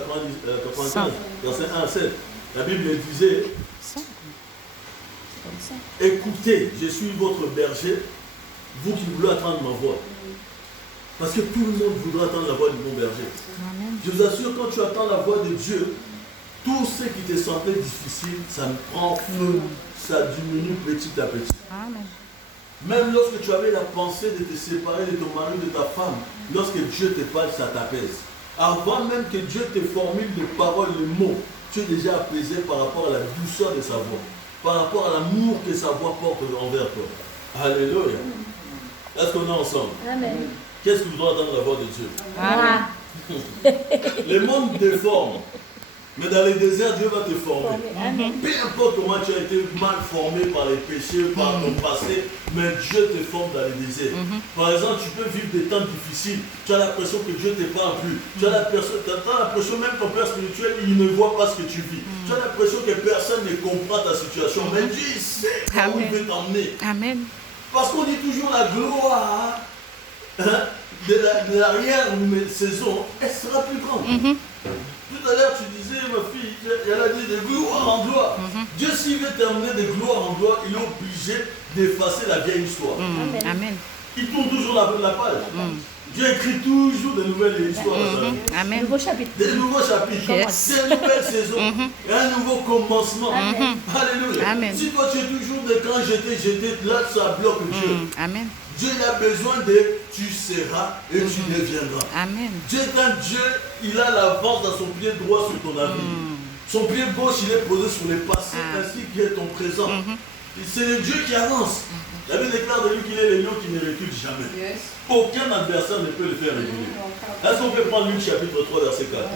95, verset 1 à 7. La Bible disait, écoutez, je suis votre berger, vous qui voulez attendre ma voix. Parce que tout le monde voudra attendre la voix du bon berger. Amen. Je vous assure, quand tu attends la voix de Dieu, tout ce qui te semblait difficile, ça prend feu, ça diminue petit à petit. Amen. Même lorsque tu avais la pensée de te séparer de ton mari, de ta femme, lorsque Dieu te parle, ça t'apaise. Avant même que Dieu te formule les paroles, les mots, tu es déjà apaisé par rapport à la douceur de sa voix, par rapport à l'amour que sa voix porte envers toi. Alléluia. Est-ce qu'on est ensemble? Amen. Qu'est-ce que vous devez entendre la voix de Dieu? Amen. Le monde déforme. Mais dans les déserts, Dieu va te former. Peu importe comment tu as été mal formé par les péchés, par ton passé, mais Dieu te forme dans les déserts. Par exemple, tu peux vivre des temps difficiles. Tu as l'impression que Dieu ne te parle plus. Tu as l'impression, même ton père spirituel, il ne voit pas ce que tu vis. Tu as l'impression que personne ne comprend ta situation. Mais Dieu, il sait où il veut t'emmener. Amen. Parce qu'on dit toujours la gloire de l'arrière-saison, elle sera plus grande. Tout à l'heure, tu disais, ma fille, elle a dit de gloire en gloire. Dieu, s'il veut t'emmener de gloire en gloire, il est obligé d'effacer la vieille histoire. Amen. Il tourne toujours la page. Dieu écrit toujours de nouvelles histoires. Amen. Des nouveaux chapitres. Yes. Des nouvelles saisons. Et un nouveau commencement. Alléluia. Amen. Si toi, tu es toujours de quand j'étais, là, ça bloque Dieu. Amen. Dieu il a besoin de tu seras et tu deviendras. Amen. Dieu est un Dieu, il a l'avance dans son pied droit sur ton avenir. Son pied gauche, il est posé sur les passés ainsi qu'il ton présent. C'est le Dieu qui avance. La Bible déclare de lui qu'il est le lion qui ne recule jamais. Yes. Aucun adversaire ne peut le faire reculer. Est-ce qu'on peut prendre Luc chapitre 3, verset 4?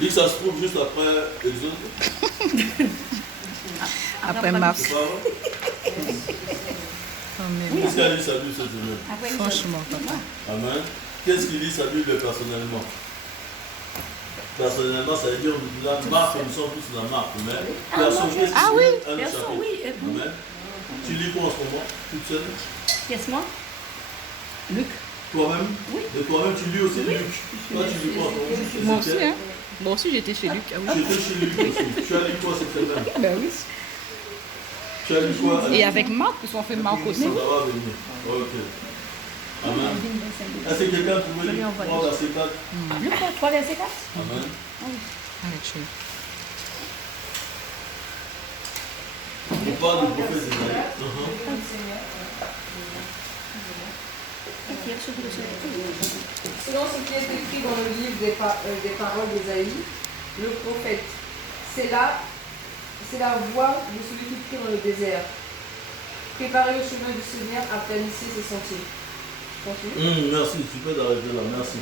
Luc, ça se trouve juste après Exode. Après Marc. Qu'est-ce qu'elle lit sa Bible cette semaine? Franchement, papa. Amen. Qu'est-ce qu'il lit sa Bible personnellement? Personnellement, ça veut dire la marque, nous sommes tous dans la marque. Mais personne, qu'est-ce que oui, personne, oui. Amen. Tu lis quoi en ce moment? Toute seule? Qu'est-ce moi? Luc. Toi-même? Oui. Et toi-même, tu lis aussi Luc. Toi, tu lis quoi en ce moment? Moi aussi, hein? Moi aussi, j'étais chez Luc. Ah, oui. J'étais chez Luc aussi. Tu as lu quoi cette semaine? Ben oui. Tu as lu quoi? Et avec Marc, parce qu'on fait Marc aussi. Ça va venir. Ok. Amen. Est-ce que quelqu'un pouvait lire 3 verset 4? Luc 3 verset 4? Amen. On parle du prophète Isaïe. Selon ce qui est écrit dans le livre des paroles d'Ésaïe, le prophète, c'est la voix de celui qui crie dans le désert. Préparez le chemin du Seigneur, aplanissez ses sentiers. Merci, tu peux t'arrêter là, merci.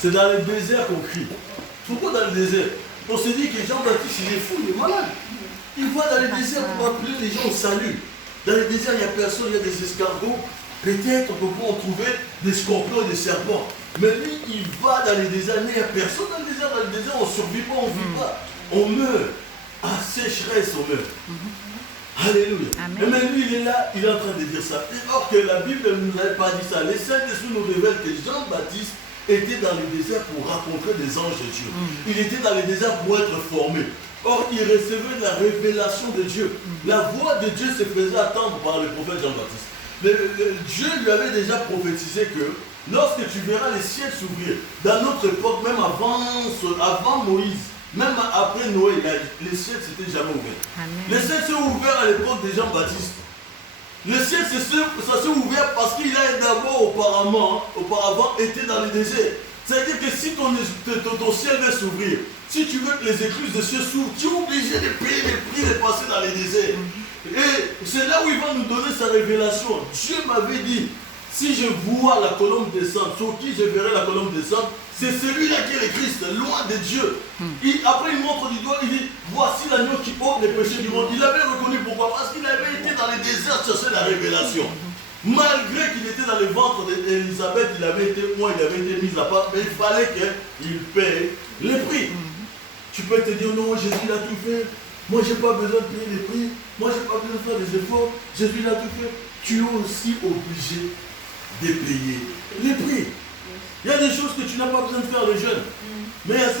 C'est dans le désert qu'on crie. Pourquoi dans le désert? On se dit que Jean-Baptiste, il est fou, il est malade. Il va dans le désert pour appeler les gens au salut. Dans le désert, il n'y a personne, il y a des escargots. Peut-être on peut en trouver des scorpions et des serpents. Mais lui, il va dans les déserts, mais il n'y a personne dans le désert. Dans le désert, on ne survit pas, on ne vit pas. On meurt. À sécheresse, on meurt. Alléluia. Amen. Mais lui, il est là, il est en train de dire ça. Or que la Bible ne nous avait pas dit ça. Les Saints-Esprits nous révèlent que Jean-Baptiste était dans le désert pour rencontrer des anges de Dieu. Il était dans le désert pour être formé. Or, il recevait la révélation de Dieu. La voix de Dieu se faisait attendre par le prophète Jean-Baptiste. Dieu lui avait déjà prophétisé que lorsque tu verras les ciels s'ouvrir, dans notre époque, même avant Moïse, même après Noé, les ciels ne s'étaient jamais ouverts. Amen. Les ciels s'est ouvert à l'époque de Jean-Baptiste. Le ciel, ça s'est ouvert parce qu'il a d'abord auparavant été dans le désert. C'est-à-dire que si ton ciel veut s'ouvrir, si tu veux que les écluses de cieux s'ouvrent, tu es obligé de payer les prix de passer dans les déserts. Et c'est là où il va nous donner sa révélation. Dieu m'avait dit, si je vois la colombe descendre, sur qui je verrai la colombe descendre, c'est celui-là qui est le Christ, loin de Dieu. Après il montre du doigt, il dit, voici l'agneau qui ôte les péchés du monde. Il avait reconnu pourquoi? Parce qu'il avait été dans les déserts chercher la révélation. Malgré qu'il était dans le ventre d'Élisabeth, il avait été mis à part, mais il fallait qu'il paye les prix. Tu peux te dire, non, Jésus il a tout fait. Moi, je n'ai pas besoin de payer les prix. Moi, je n'ai pas besoin de faire des efforts. Jésus il a tout fait. Tu es aussi obligé de payer les prix. Il y a des choses que tu n'as pas besoin de faire, le jeûne. Mais